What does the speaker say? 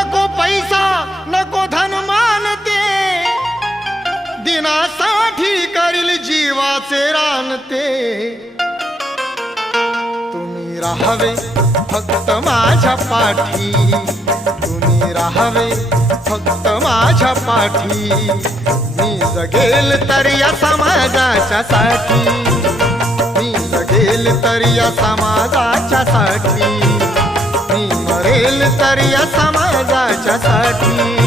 नको पैसा नको धन मानते, दिनासाठी करील जीवाचे रानते। तुम्ही राहावे फक्त माझ्या पाठी, तुम्ही राहावे फक्त माझ्या पाठी। मी जगेल तर या समाजाच्या साठी, मी जगेल तर या समाजाच्या साठी, मी मरेल तर या समाजाच्या साठी।